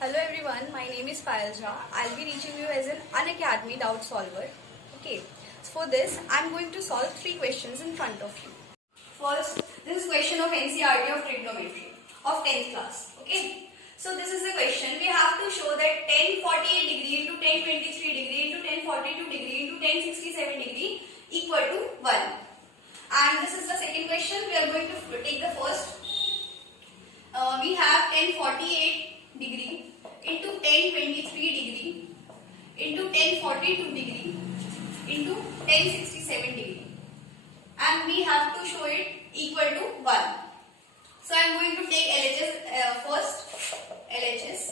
Hello everyone, my name is Payal Jha. I'll be teaching you as an Unacademy doubt solver. Okay, so for this I'm going to solve 3 questions in front of you. First, this is question of NCERT of trigonometry of 10th class. Okay, so this is the question. We have to show that 1048 degree into 1023 degree into 1042 degree into 1067 degree equal to 1. And this is the second question. We are going to take the first. We have 1048 degree into 1023 degree into 1042 degree into 1067 degree, and we have to show it equal to 1. So I am going to take LHS first. LHS.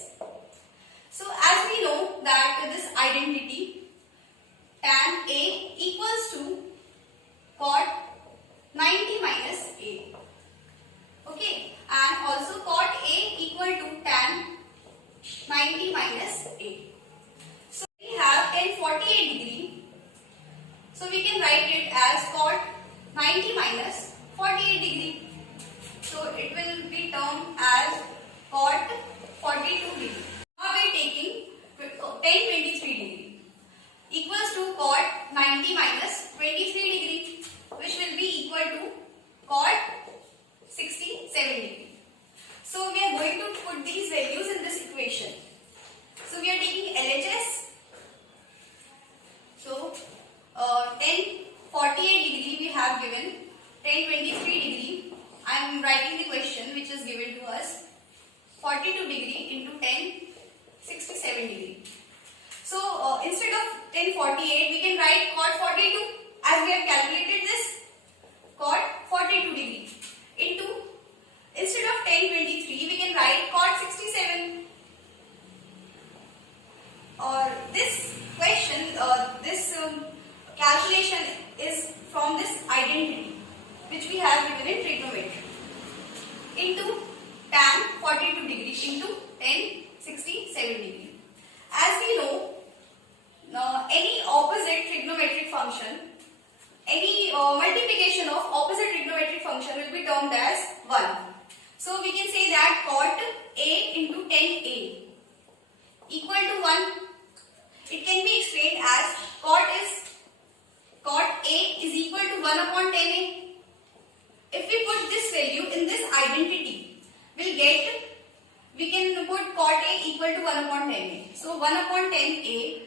So as we know that this identity tan A equals to cot 90 minus A. Okay, and also cot A equal to tan 90 minus A. So we have 1048 degree. So we can write it as cot 90 minus 48 degree. So it will be termed as cot 42 degree. Now we are taking 1023 degree equals to cot 90 minus 23 degree, which will be equal to cot 67 degree. So we are going to put these values in this equation. So we are taking LHS. So 1048 degree we have given, 1023 degree. I am writing the question which is given to us, 42 degree into 1067 degree. So instead of 1048 we can write cot 42 as we have calculated this, cot 42 degree into, instead of 1023 we can write cot 67. Or this question, this calculation is from this identity which we have given in trigonometry, into tan 42 degree into 1067 degree. As we know, any opposite trigonometric function, any multiplication of opposite trigonometric function will be termed as 1. So we can say that cot A into 10A equal to 1. It can be explained as cot A is equal to 1 upon 10A. If we put this value in this identity, we can put cot A equal to 1 upon 10A. So 1 upon 10A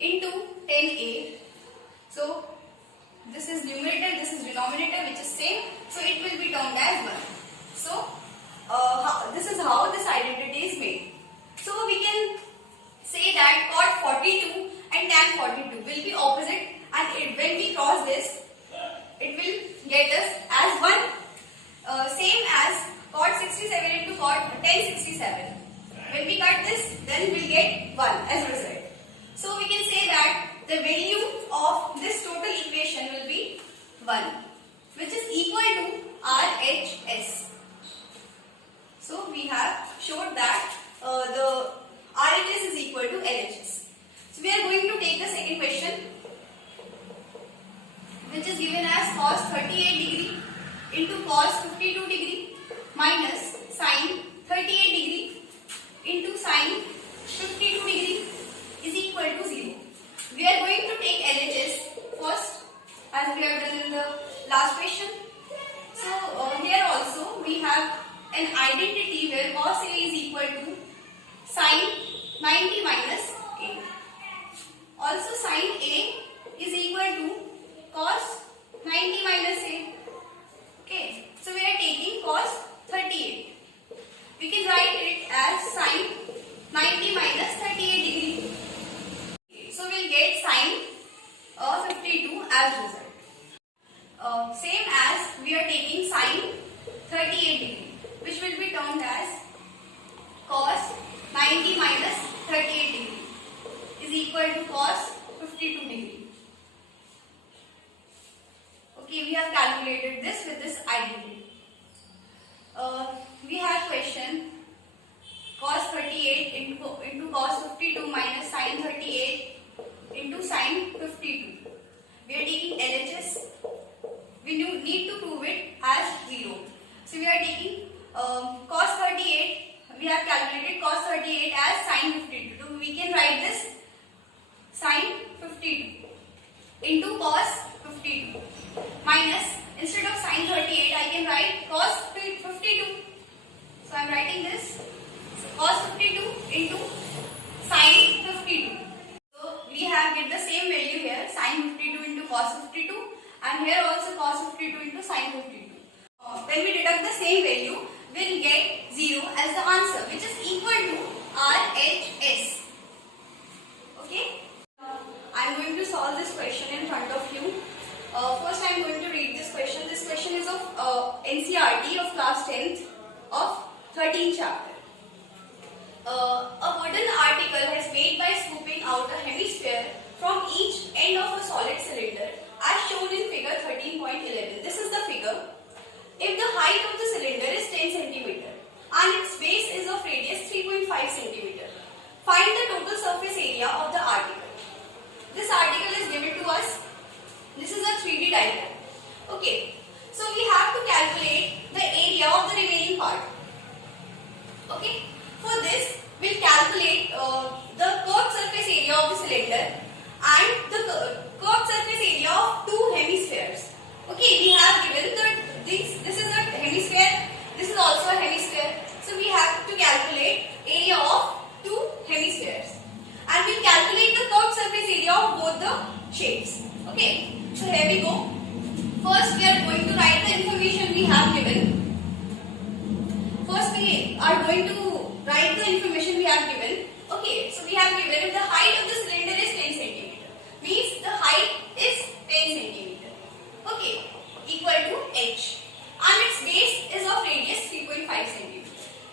into 10A. So this is numerator, this is denominator, which is same. So it will be termed as 1. So this is how this identity is made. So we can say that cot 42 and tan 42 will be opposite, and when we cross this, it will get us as 1, same as cot 67 into cot 1067. When we cut this, then we will get 1 as a result. So we can say that the value of this total equation will be 1, which is equal to RHS. So we have showed that the RHS is equal to LHS. So we are going to take the second question, which is given as cos 38 degree into cos 52 degree minus sin 38 degree into sin 52 degree is equal to 0. We are going to take LHS first, as we have done in the last question. So here also we have an identity where cos A is equal to sin 90 minus A. Also sin A is equal to cos 90 minus A. Okay, so we are taking cos 38. We can write it as sin 90 minus 38 degree. So we will get sin 52 as result. Same as we are taking sin 38 degree, which will be termed as cos 90 minus 38 degree is equal to cos 52 degree. Okay, we have calculated this with this identity. We have question cos 38 into cos 52 minus sin 38 into sin 52. We are taking LHS. We need to prove it as 0. So we are taking cos 38. We have calculated cos 38 as sin 52. So we can write this sin 52 into cos 52 minus, instead of sin 38 I can write cos 52. So I am writing this cos 52 into sin 52. So we have get the same value here, sin 52 into cos 52, and here also cos 52 into sin 52. When we deduct the same value, we will get 0 as the answer, which is equal to RHS. Okay? I am going to solve this question in front of you. First I am going to read this question. This question is of NCERT of class 10th of 13th chapter. A wooden article has made by scooping out a hemisphere from each end of a solid cylinder as shown in figure 13.11. This is the figure. If the height of the cylinder is 10 cm and its base is of radius 3.5 cm, find the total surface area of the article. This article is given to us. This is a 3D diagram. Okay, so we have to calculate the area of the remaining part. Okay, for this we'll calculate the curved surface area of the cylinder and the curved surface area of two hemispheres. Okay, we have given this is a hemisphere, this is also a hemisphere. So we have to calculate area of two hemispheres, and we'll calculate the curved surface area of both the shapes. Okay, so here we go. First we are going to write the information we have given. First we are going to write the information we have given. Okay, so we have given if the height of the cylinder is 10 cm, means the height is 10 cm. Okay, equal to h, and its base is of radius 3.5 cm.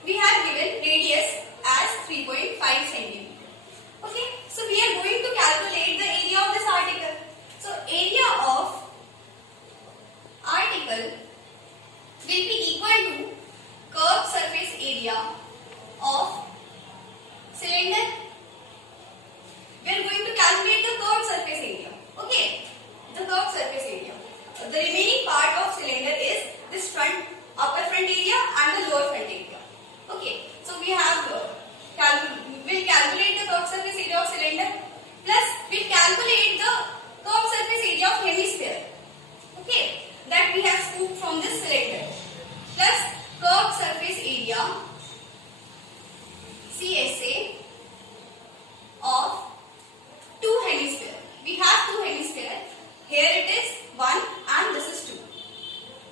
We have given radius as 3.5 cm. Okay, so we are going to calculate the area of this article. So area of article will be equal to curved surface area of cylinder. We are going to calculate the curved surface area. Okay, the curved surface area. The remaining part of cylinder is this upper front area and the lower front area. Okay, so we have we'll calculate the curved surface area of cylinder, plus we'll calculate the curved surface area of hemisphere. Okay, that we have scooped from this cylinder, plus curved surface area CSA of two hemisphere. We have two hemisphere. Here it is 1 and this is 2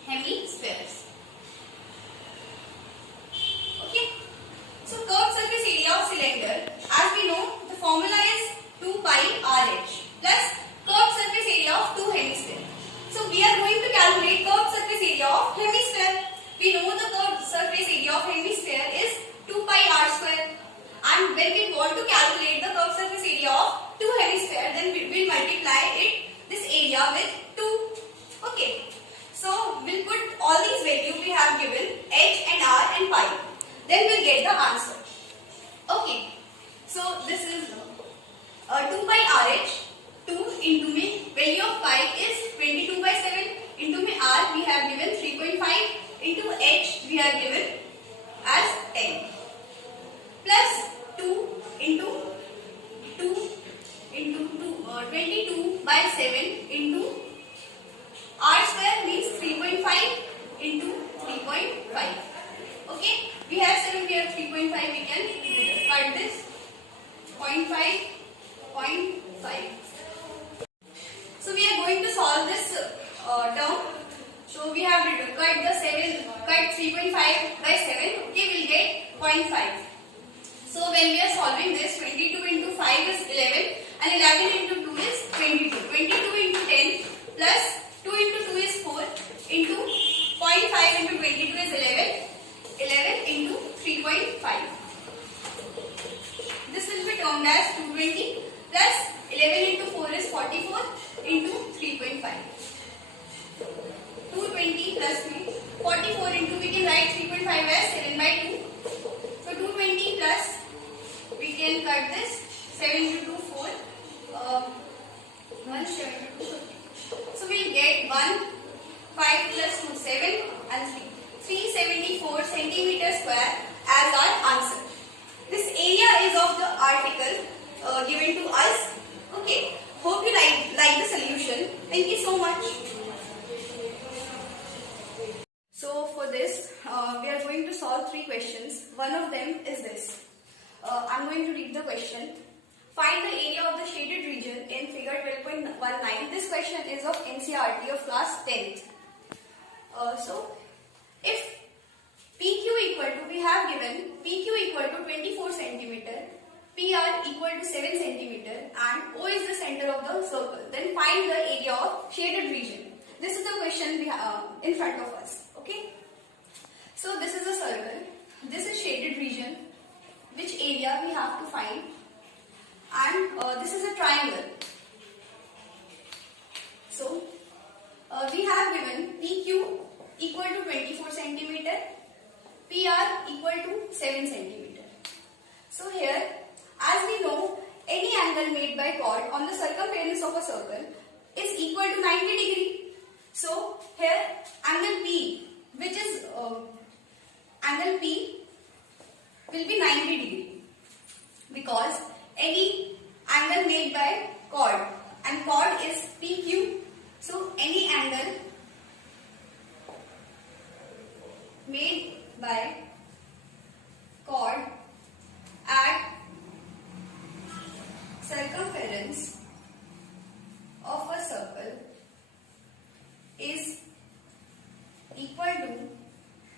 hemispheres. Okay, so curved surface area of cylinder, as we know, the formula is 2 pi RH plus curved surface area of two hemisphere. So we are going to calculate curved surface area of hemisphere. We know the curved surface area of hemisphere is 2 pi r square, and when we want to calculate the curved surface area of two hemisphere, then we will multiply this area with 2. Okay, so we'll put all these values we have given, h and r and pi, then we'll get the answer. Okay, so this is 2 pi rh, 2 into me value of pi is 22 by 7, into me r we have given 3.5, into h we have given as 10, plus 2 into 22 by 7 into r square means 3.5 into 3.5. Okay, we have 7 here, 3.5 we can cut this 0.5, 0.5. So we are going to solve this term. So we have cut the 3.5 by 7. Okay, we'll get 0.5. So when we are solving this, 22 into 5 is 11 and 11 into 2 is 22. 22 into 10 plus 2 into 2 is 4 into 0.5 into 22 is 11. 11 into 3.5. This will be termed as 220 plus 11 into 4 is 44 into 3.5. 220 plus 3, 44 into, we can write 3.5 as 7 by 2. So 220 plus, we can cut this 7 into 2, 4. 1, 7 into 2, 50. So we'll get 1, 5 plus 2, 7 and 3. 374 centimeter square as our answer. of them is this. I'm going to read the question. Find the area of the shaded region in figure 12.19. This question is of NCERT of class 10th. So, if PQ equal to, we have given PQ equal to 24 centimeter, PR equal to 7 centimeter, and O is the center of the circle. Then find the area of shaded region. This is the question we have in front of us. Okay. So this is a circle. This is shaded region. Which area we have to find? And this is a triangle. So we have given PQ equal to 24 centimeter, PR equal to 7 centimeter. So here, as we know, any angle made by chord on the circumference of a circle is equal to 90 degree. So here angle P, which is angle P, will be 90 degree, because any angle made by chord, and chord is PQ. So any angle made by chord at circumference of a circle is equal to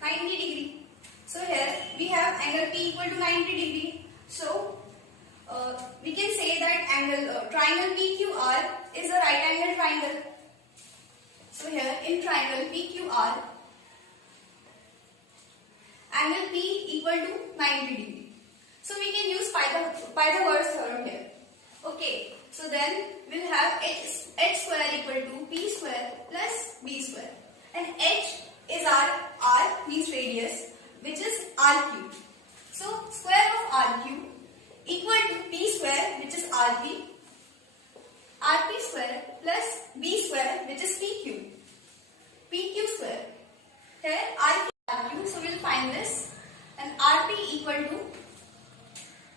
90 degree. So here we have angle P equal to 90 degree. So we can say that angle triangle PQR is a right angle triangle. So here in triangle PQR, angle P equal to 90 degree. So we can use Pythagoras theorem here. Okay. So then we'll have h square equal to P square plus B square. And h is our r, means radius, which is r cube. So square of r cube equal to P square, which is rp square plus B square, which is p cube, pq square. Here r cube, so we'll find this, and rp equal to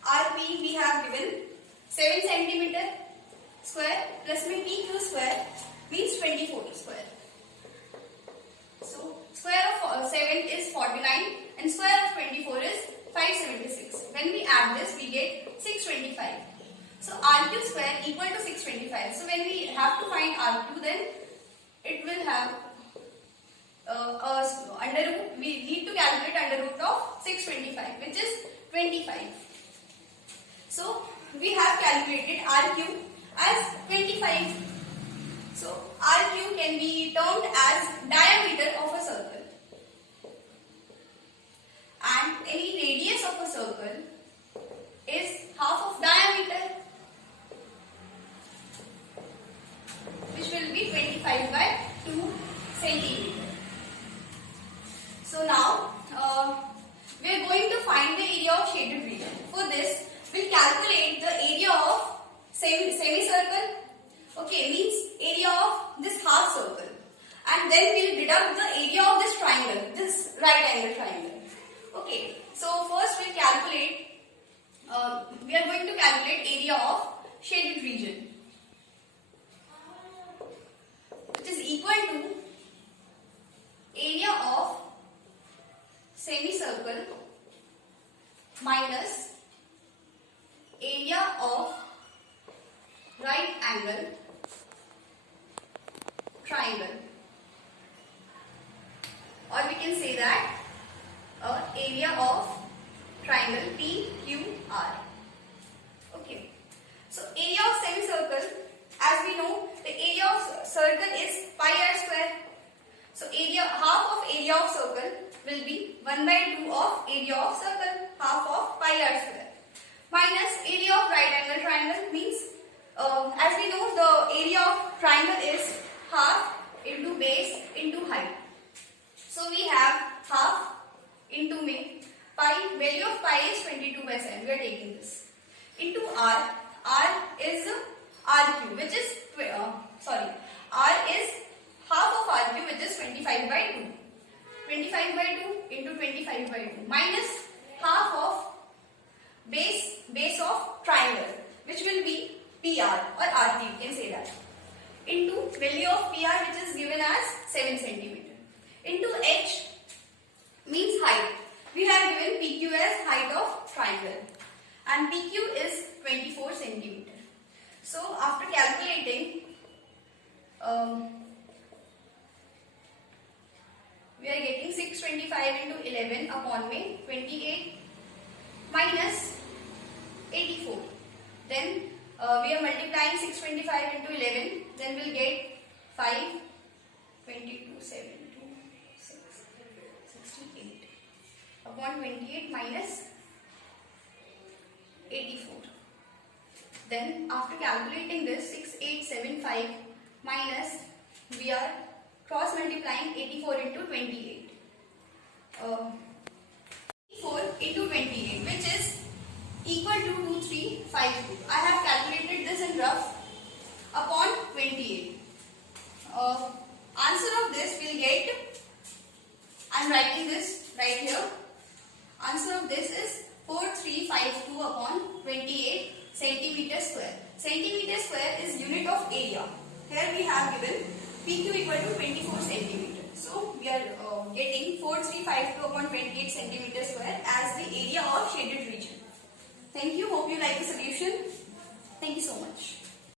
rp we have given 7 centimeter square plus में pq square means 24 square. So square of 7 is 49 and square of 24 is 576. When we add this, we get 625. So rq square equal to 625. So when we have to find rq, then it will have under root. We need to calculate under root of 625, which is 25. So we have calculated rq as 25. So rq can be termed as diameter of a circle, and any radius of a circle is half of diameter, which will be 25 by 2 centimeter. So now we are going to find the area of shaded region. For this, we'll calculate the area of semicircle. Okay, means area of this half circle, and then we'll deduct the area of this triangle, this right angle triangle. Okay, so first we'll calculate. We are going to calculate area of shaded region, which is equal to area of semicircle minus area of right angle triangle, or we can say that area of triangle PQR. Okay, so area of semicircle, as we know, the area of circle is pi r square. So half of area of circle will be 1 by 2 of area of circle, half of pi r square, minus area of right angle triangle, means as we know, the area of triangle is half into base into height. So we have half into pi, value of pi is 22 by 7, we are taking this, into r. R is r cube, which is r is half of r cube, which is 25 by 2. 25 by 2 into 25 by 2 minus half of base of triangle, which will be PR or RT, you can say that, into value of PR, which is given as 7 centimeter, into h means height. We have given PQ as height of triangle and PQ is 24 centimeter. So after calculating, we are getting 625 into 11 upon May 28 minus 84. Then we are multiplying 625 into 11. Then we'll get 5, 22, 7, 2, 6, 68 upon 28 minus 84. Then after calculating this 6875 minus, we are cross multiplying 84 into 28. 84 into 28, which is equal to 2352. I have calculated this in rough upon 28. Answer of this will get, I am writing this right here. Answer of this is 4352 upon 28 centimeter square. Centimeter square is unit of area. Here we have given PQ equal to 24 centimeter. So we are getting 4352 upon 28 centimeter square as the area of shaded region. Thank you. Hope you like the solution. Thank you so much.